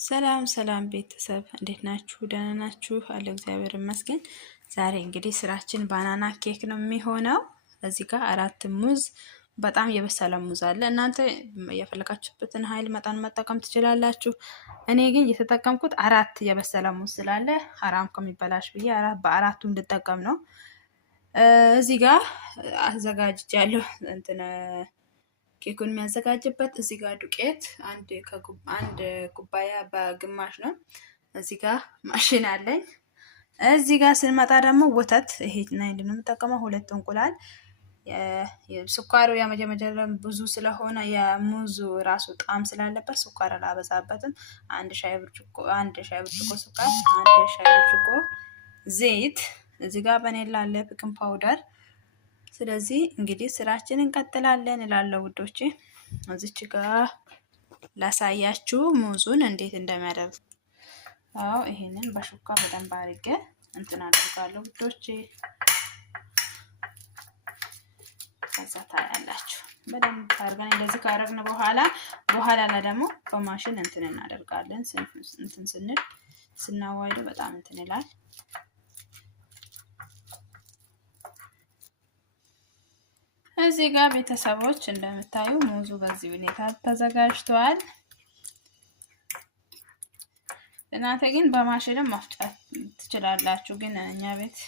ሰላም ሰላም ቤተሰብ እንዴት ናችሁ? ደህና ናችሁ? አለ እግዚአብሔር ይመስገን። ዛሬ እንግዲህ ስራችን ባናና ኬክ ነው የሚሆነው። እዚህ ጋር 4 ሙዝ፣ በጣም የበሰለ ሙዝ አለ። እናንተ የፈለጋችሁበትን ኃይል መጠን መጠቀም ትችላላችሁ። እኔ ግን የተጠቀምኩት 4 የበሰለ ሙዝ ስላለ ሐራም ከሚበላሽ ብዬ በአራቱ እንድጠቀም ነው። እዚህ ጋር አዘጋጅቻለሁ እንትን ኬኩን የሚያዘጋጅበት እዚህ ጋር ዱቄት አንድ ኩባያ በግማሽ ነው። እዚህ ጋር ማሽን አለኝ። እዚህ ጋር ስንመጣ ደግሞ ወተት ይሄ ነው የምጠቀመው፣ 2 እንቁላል። ስኳሩ የመጀመሪያ ብዙ ስለሆነ የሙዙ ራሱ ጣዕም ስላለበት ስኳር አላበዛበትም። 1 ሻይ ብርጭቆ ስኳር፣ 1 ሻይ ብርጭቆ ዘይት፣ እዚህ ጋር ቫኒላ አለ፣ ቤኪንግ ፓውደር። ስለዚህ እንግዲህ ስራችንን እንቀጥላለን እላለሁ ውዶቼ። እዚች ጋር ላሳያችሁ ሙዙን እንዴት እንደሚያደርግ። ይሄንን በሹካ በደንብ አድርጌ እንትን አድርጋለሁ ውዶቼ። ከዛ ታያላችሁ በደንብ አድርገን እንደዚህ ካደረግን በኋላ ላይ ደግሞ በማሽን እንትን እናደርጋለን። እንትን ስንል ስናዋይደው በጣም እንትን ይላል። እዚህ ጋር ቤተሰቦች እንደምታዩ ሙዙ በዚህ ሁኔታ ተዘጋጅቷል። እናንተ ግን በማሽንም መፍጨት ትችላላችሁ፣ ግን እኛ ቤት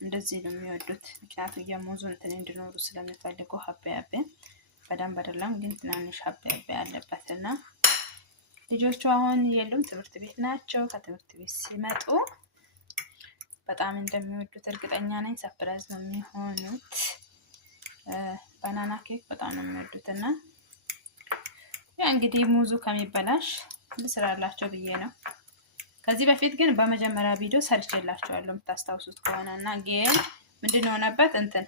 እንደዚህ ነው የሚወዱት። ምክንያቱም የሙዙ እንትን እንዲኖሩ ስለሚፈልጉ ሀቤ በደንብ አይደለም ግን ትናንሽ ሀቤ ያለበትና ልጆቹ አሁን የሉም፣ ትምህርት ቤት ናቸው። ከትምህርት ቤት ሲመጡ በጣም እንደሚወዱት እርግጠኛ ነኝ። ሰርፕራይዝ ነው የሚሆኑት። ባናና ኬክ በጣም ነው የሚወዱት እና ያ እንግዲህ ሙዙ ከሚበላሽ ልስራላቸው ብዬ ነው። ከዚህ በፊት ግን በመጀመሪያ ቪዲዮ ሰርቼላችኋለሁ የምታስታውሱት ከሆነ እና ግን ምንድን ሆነበት እንትን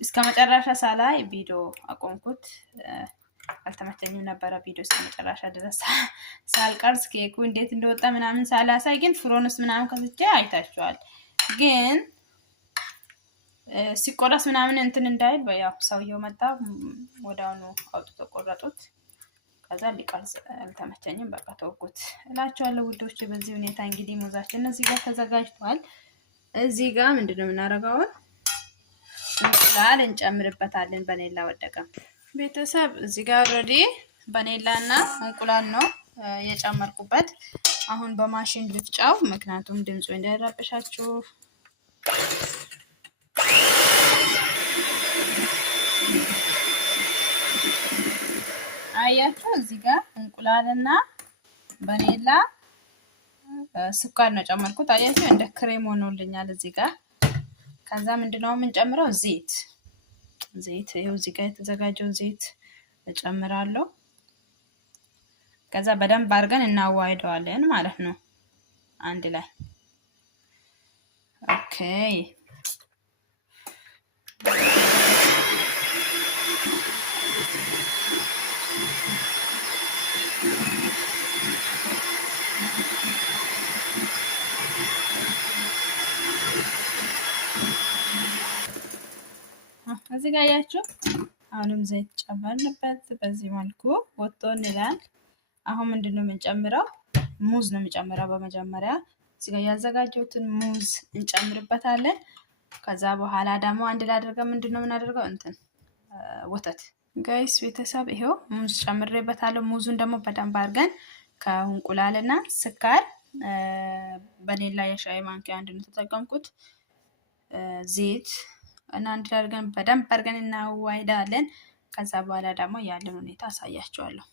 እስከ መጨረሻ ሳላይ ቪዲዮ አቆምኩት። አልተመቸኝም ነበረ ቪዲዮ እስከ መጨረሻ ድረስ ሳልቀርጽ ኬኩ እንዴት እንደወጣ ምናምን ሳላሳይ፣ ግን ፍሮንስ ምናምን ከስቼ አይታችኋል። ግን ሲቆረስ ምናምን እንትን እንዳይል ያው ሰውየው መጣ፣ ወዲያውኑ አውጥቶ ቆረጡት። ከዛ ሊቀርጽ አልተመቸኝም፣ በቃ ተውኩት እላችኋለሁ ውዶች። በዚህ ሁኔታ እንግዲህ ሙዛችን እዚህ ጋር ተዘጋጅቷል። እዚህ ጋር ምንድነው የምናደርገው? እንቁላል እንጨምርበታለን። ቫኒላ ወደቀ ቤተሰብ። እዚህ ጋር ኦልሬዲ ቫኒላና እንቁላል ነው የጨመርኩበት። አሁን በማሽን ልፍጫው፣ ምክንያቱም ድምፁ እንዳይረብሻችሁ። አያችሁ እዚህ ጋር እንቁላልና ቫኒላ ስኳር ነው ጨመርኩት። አያችሁ እንደ ክሬም ሆኖልኛል እዚህ ጋር። ከዛ ምንድነው የምንጨምረው? ዘይት። ይሄው እዚህ ጋር የተዘጋጀው ዘይት እጨምራለሁ። ከዛ በደንብ አድርገን እናዋይደዋለን ማለት ነው አንድ ላይ። ኦኬ እዚህ ጋር ያያችሁ አሁንም ዘይት ጨመርንበት። በዚህ መልኩ ወጥቶን ይላል። አሁን ምንድነው የምንጨምረው? ሙዝ ነው የምንጨምረው። በመጀመሪያ እዚህ ጋር ያዘጋጀሁትን ሙዝ እንጨምርበታለን። ከዛ በኋላ ደግሞ አንድ ላይ አድርገን ምንድነው የምናደርገው? እንትን ወተት። ጋይስ ቤተሰብ ይሄው ሙዝ ጨምሬበታለሁ። ሙዙን ደግሞ በደንብ አድርገን ከእንቁላልና ስኳር፣ ቫኒላ የሻይ ማንኪያ አንድ ነው ተጠቀምኩት፣ ዘይት እና አንድ ላይ አድርገን በደንብ አድርገን እናዋይዳለን። ከዛ በኋላ ደግሞ ያለን ሁኔታ አሳያችኋለሁ።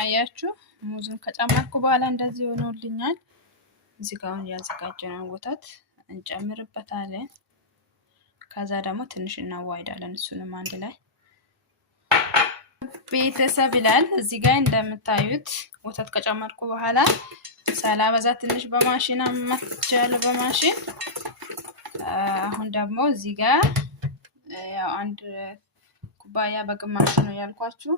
አያችሁ ሙዙን ከጨመርኩ በኋላ እንደዚህ ሆኖልኛል። እዚህ ጋር አሁን ያዘጋጀነው ወተት እንጨምርበታለን። ከዛ ደግሞ ትንሽ እናዋይዳለን እሱንም አንድ ላይ ቤተሰብ ይላል። እዚህ ጋር እንደምታዩት ወተት ከጨመርኩ በኋላ ሳላበዛ ትንሽ በማሽን አማትቻለሁ በማሽን። አሁን ደግሞ እዚህ ጋር ያው አንድ ኩባያ በግማሽ ነው ያልኳችሁ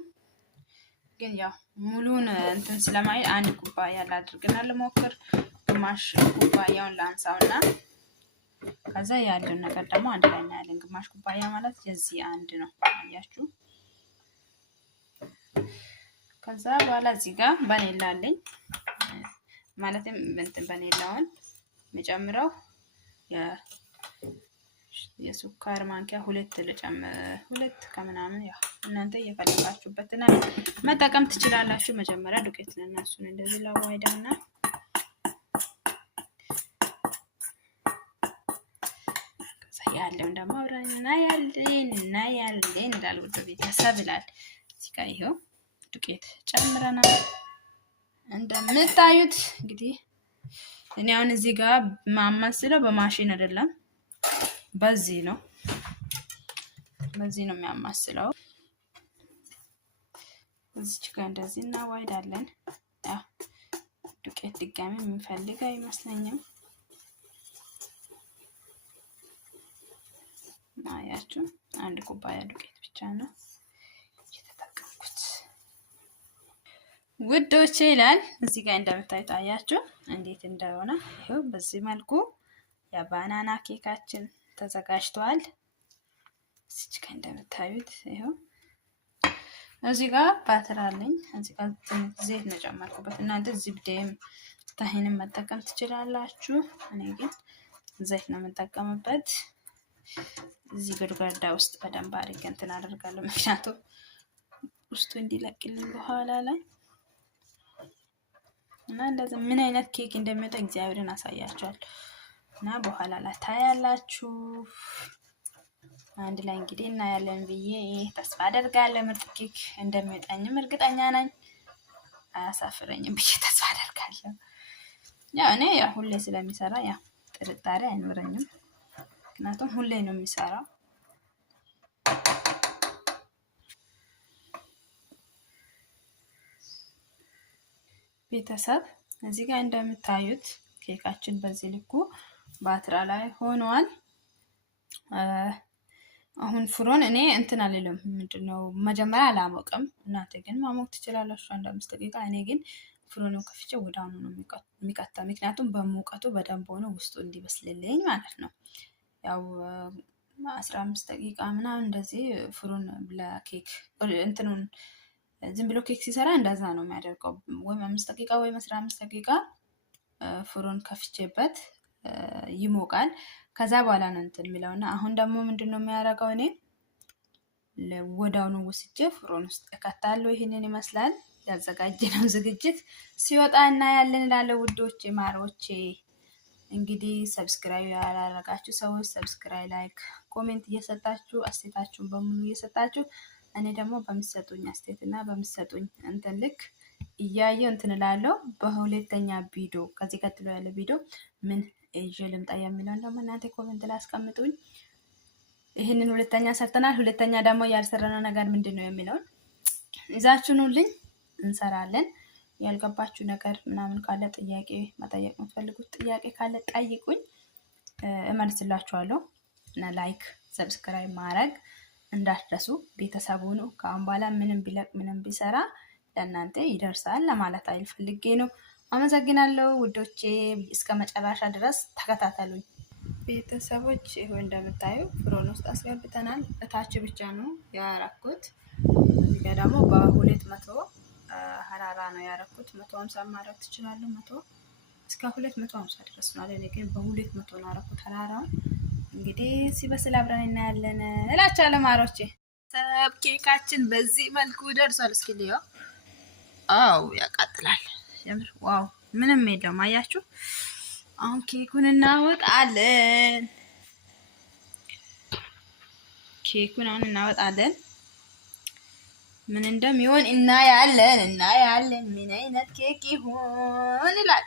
ግን ያው ሙሉን እንትን ስለማይ አንድ ኩባያ ላድርግና ልሞክር። ግማሽ ኩባያውን ላንሳውና ከዛ ያለው ነገር ደግሞ አንድ ላይ እናያለን። ግማሽ ኩባያ ማለት የዚህ አንድ ነው አያችሁ። ከዛ በኋላ እዚህ ጋር ቫኒላ አለኝ ማለትም እንትን ቫኒላውን መጨምረው የሱካር ማንኪያ ሁለት ልጨምር፣ ሁለት ከምናምን ያው እናንተ እየፈለጋችሁበትና መጠቀም ትችላላችሁ። መጀመሪያ ዱቄት ለናሱን እንደዚህ ላዋይዳና ከዛ ያለውን ደግሞ አብረን እናያለን እንዳል ውድ ቤተሰብ ይላል። እዚህ ጋር ይሄው ዱቄት ጨምረናል። እንደምታዩት እንግዲህ እኔ አሁን እዚህ ጋር ማማስለው በማሽን አይደለም፣ በዚህ ነው የሚያማስለው። እዚች ጋር እንደዚህ እናዋይዳለን። ያ ዱቄት ድጋሚ የምንፈልግ አይመስለኝም። ማያችሁ አንድ ኩባያ ዱቄት ብቻ ነው የተጠቀምኩት ውዶቼ ይላል። እዚህ ጋር እንደምታዩት አያችሁ እንዴት እንደሆነ። ይሄው በዚህ መልኩ የባናና ኬካችን ተዘጋጅቷል። እዚህ ጋር እንደምታዩት ይሄው እዚህ ጋር ባተር አለኝ። እዚህ ጋር ዘይት ነው ጨመርኩበት። እናንተ ዝብዴም ታሂንም መጠቀም ትችላላችሁ። እኔ ግን ዘይት ነው የምጠቀምበት። እዚህ ግድግዳ ውስጥ በደንብ አድርጌ እንትን አደርጋለሁ፣ ምክንያቱም ውስጡ እንዲለቅልኝ በኋላ ላይ እና እንደዚህ ምን አይነት ኬክ እንደሚወጣ እግዚአብሔርን አሳያችኋለሁ እና በኋላ ላይ ታያላችሁ። አንድ ላይ እንግዲህ እናያለን ብዬ ተስፋ አደርጋለሁ። ምርጥ ኬክ እንደሚወጣኝም እርግጠኛ ነኝ። አያሳፍረኝም ብዬ ተስፋ አደርጋለሁ። ያው እኔ ያው ሁሌ ስለሚሰራ ያው ጥርጣሬ አይኖረኝም፣ ምክንያቱም ሁሌ ነው የሚሰራው። ቤተሰብ እዚህ ጋር እንደምታዩት ኬካችን በዚህ ልኩ ባትራ ላይ ሆኗል። አሁን ፍሮን እኔ እንትን አልልም፣ ምንድነው መጀመሪያ አላሞቅም። እናንተ ግን ማሞቅ ትችላላችሁ 1-5 ደቂቃ። እኔ ግን ፍሮኑን ከፍቼ ወዳውኑ ነው የሚቀጣው፣ ምክንያቱም በሙቀቱ በደንብ ሆኖ ውስጡ እንዲበስልልኝ ማለት ነው። ያው 15 ደቂቃ ምናምን እንደዚህ ፍሮን ለኬክ እንትኑን ዝም ብሎ ኬክ ሲሰራ እንደዛ ነው የሚያደርገው። ወይም 5 ደቂቃ ወይም 15 ደቂቃ ፍሮን ከፍቼበት ይሞቃል። ከዛ በኋላ ነው እንትን የሚለውና አሁን ደግሞ ምንድነው የሚያደርገው እኔ ወዳውኑ ወስጄ ፍሮን ውስጥ እከታለሁ። ይሄንን ይመስላል ያዘጋጀነው ዝግጅት። ሲወጣ እናያለን እላለሁ ውዶቼ ማሮቼ። እንግዲህ ሰብስክራይብ ያላረጋችሁ ሰዎች ሰብስክራይብ፣ ላይክ፣ ኮሜንት እየሰጣችሁ አስተያየታችሁን በሙሉ እየሰጣችሁ እኔ ደግሞ በምትሰጡኝ አስተያየትና በምትሰጡኝ እንትን ልክ እያየሁ እንትን እላለሁ። በሁለተኛ ቪዲዮ ከዚህ ቀጥሎ ያለ ቪዲዮ ምን እጄ ልምጣ የሚለውን ደግሞ እናንተ ኮሜንት ላይ አስቀምጡኝ። ይህንን ሁለተኛ ሰርተናል። ሁለተኛ ደግሞ ያልሰራነው ነገር ምንድን ነው የሚለውን ይዛችሁኑልኝ እንሰራለን። ያልገባችሁ ነገር ምናምን ካለ ጥያቄ መጠየቅ የምትፈልጉት ጥያቄ ካለ ጠይቁኝ፣ እመልስላችኋለሁ። እና ላይክ ሰብስክራይብ ማድረግ እንዳትረሱ። ቤተሰቡ ነው። ከአሁን በኋላ ምንም ቢለቅ ምንም ቢሰራ ለእናንተ ይደርሳል ለማለት አይል ፈልጌ ነው። አመሰግናለሁ ውዶቼ፣ እስከ መጨረሻ ድረስ ተከታተሉኝ። ቤተሰቦች ይሄው እንደምታዩ ፍሮን ውስጥ አስገብተናል። እታች ብቻ ነው ያረኩት። እዚህ ጋር ደግሞ በ200 ሀራራ ነው ያረኩት። 150 ማድረግ ትችላለሁ። 100 እስከ 250 ድረስ ነው። እኔ ግን በ200 ነው ያረኩት ሀራራውን። እንግዲህ ሲበስል አብረን እናያለን እላችኋለሁ ማሮቼ። ሰብ ኬካችን በዚህ መልኩ ደርሷል። እስኪ ልዩ። አው ያቃጥላል የምር ዋው! ምንም የለውም አያችሁ። አሁን ኬኩን እናወጣለን። ምን እንደሚሆን እናያለን። ምን አይነት ኬክ ይሆን ይላል።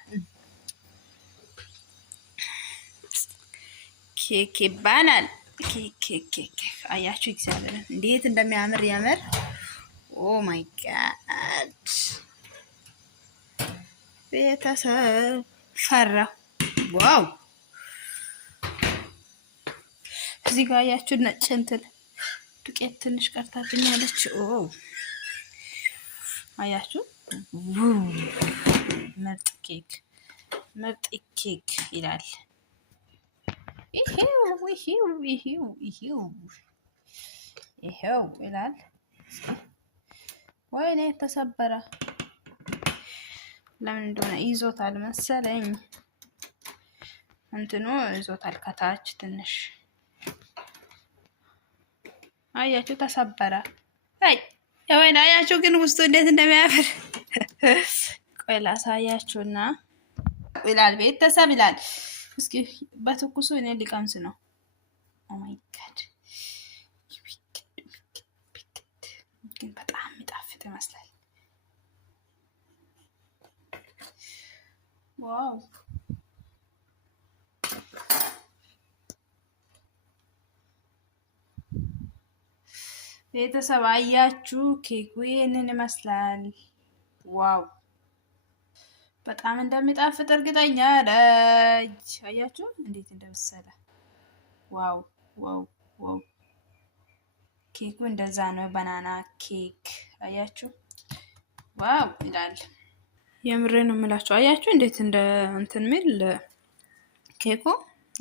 ኬክ ይባላል። ኬክ አያችሁ፣ እግዚአብሔር እንዴት እንደሚያምር ያምር። ኦ ማይ ጋድ ቤተሰብ ፈራሁ። ዋው! እዚህ ጋር አያችሁ ነጭ እንትን ዱቄት ትንሽ ቀርታብኛለች። ኦ አያችሁ? ምርጥ ኬክ ምርጥ ኬክ ይላል። ይሄው ይላል። ወይኔ ተሰበረ። ለምን እንደሆነ ይዞታል መሰለኝ፣ እንትኑ ይዞታል ከታች ትንሽ። አያችሁ ተሰበረ። አይ ወይኔ አያችሁ ግን ውስጡ እንዴት እንደሚያምር። ቆይ ላሳያችሁና ይላል ቤተሰብ ይላል። እስኪ በትኩሱ እኔ ሊቀምስ ነው። ኦ ማይ ጋድ ግን በጣም የሚጣፍጥ ይመስላል። ዋው ቤተሰብ አያችሁ ኬኩ ይህንን ይመስላል። ዋው በጣም እንደሚጣፍጥ እርግጠኛ ነኝ። አያችሁ እንዴት እንደመሰለ። ዋው ዋው ዋው ኬኩ እንደዛ ነው። ባናና ኬክ አያችሁ፣ ዋው ይላል። የምሬ ነው የምላችሁ። አያችሁ እንዴት እንደ እንትን ሚል ኬኩ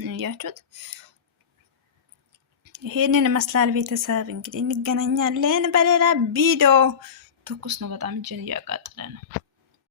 አያችሁት። ይሄንን ይመስላል ቤተሰብ። እንግዲህ እንገናኛለን በሌላ ቪዲዮ። ትኩስ ነው በጣም እጄን እያቃጠለ ነው።